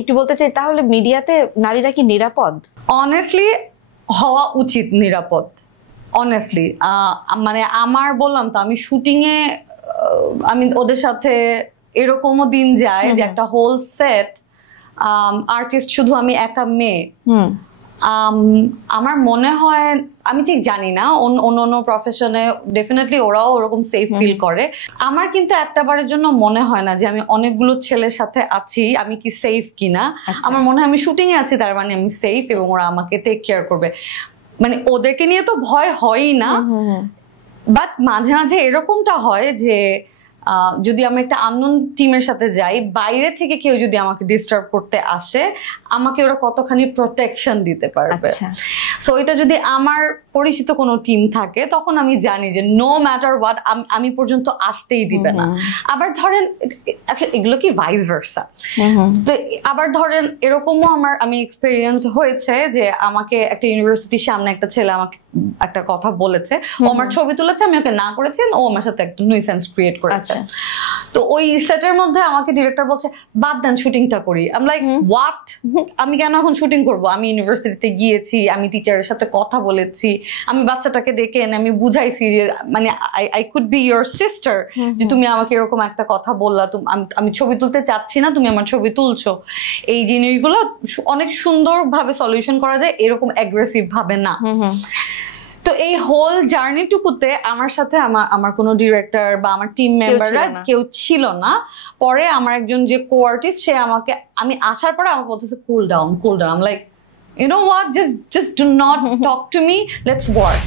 একটু বলতে চাই, তাহলে মিডিয়াতে নারীরা কি নিরাপদ? অনেস্টলি হওয়া উচিত নিরাপদ। অনেস্টলি মানে আমার বললাম তো, আমি শুটিং এ আমি ওদের সাথে এরকমও দিন যায় যে একটা হোল সেট আর্টিস্ট, শুধু আমি একা মেয়ে। আমার মনে হয়, আমি ঠিক জানি না অন্য প্রফেশনে ডেফিনেটলি ওরাও ওরকম সেফ ফিল করে। আমার কিন্তু একটা বারের জন্য মনে হয় না যে আমি অনেকগুলো ছেলের সাথে আছি আমি কি সেফ কিনা। আমার মনে হয় আমি শুটিং এ আছি, তার মানে আমি সেফ এবং ওরা আমাকে টেক কেয়ার করবে। মানে ওদেরকে নিয়ে তো ভয় হয়ই না, বাট মাঝে মাঝে এরকমটা হয় যে যদি আমি একটা আননোন টিমের সাথে যাই, বাইরে থেকে কেউ যদি আমাকে ডিস্টার্ব করতে আসে, আমাকে ওরা কতখানি প্রোটেকশন দিতে পারবে। সো এটা যদি আমার পরিচিত কোনো টিম থাকে, তখন আমি জানি যে নো ম্যাটার হোয়াট আমি পর্যন্ত আসতেই দিবে না। আবার ধরেন এগুলো কি ভাইস ভার্সা, তো আবার ধরেন এরকমও আমি এক্সপেরিয়েন্স হয়েছে যে আমাকে একটা ইউনিভার্সিটির সামনে একটা ছেলে আমাকে একটা কথা বলেছে, ও আমার ছবি তুলেছে, আমি ওকে না করেছি, ও আমার সাথে একটা নিউসেন্স ক্রিয়েট করেছে। তো ওই সেটের মধ্যে আমাকে ডিরেক্টর বলছে বাদ দেন, শুটিংটা করি। আমি লাইক হোয়াট, আমি কেন এখন শুটিং করব? আমি ইউনিভার্সিটিতে গিয়েছি, আমি টিচারের সাথে কথা বলেছি, আমি বাচ্চাটাকে ডেকে এনে আমি বুঝাইছি যে মানে I could be your sister, যে তুমি আমাকে এরকম একটা কথা বললা, আমি ছবি তুলতে চাচ্ছি না, তুমি আমার ছবি তুলছো। এই জিনিসগুলো অনেক সুন্দরভাবে সলিউশন করা যায়, এরকম অ্যাগ্রেসিভ ভাবে না। তো এই হোল জার্নিটুকুতে আমার সাথে আমার কোনো ডিরেক্টর বা আমার টিম মেম্বাররা কেউ ছিল না। পরে আমার একজন যে কো আর্টিস্ট, সে আমাকে, আমি আসার পরে আমাকে বলতেছে cool down, cool down, like you know what, just do not talk to me, let's work.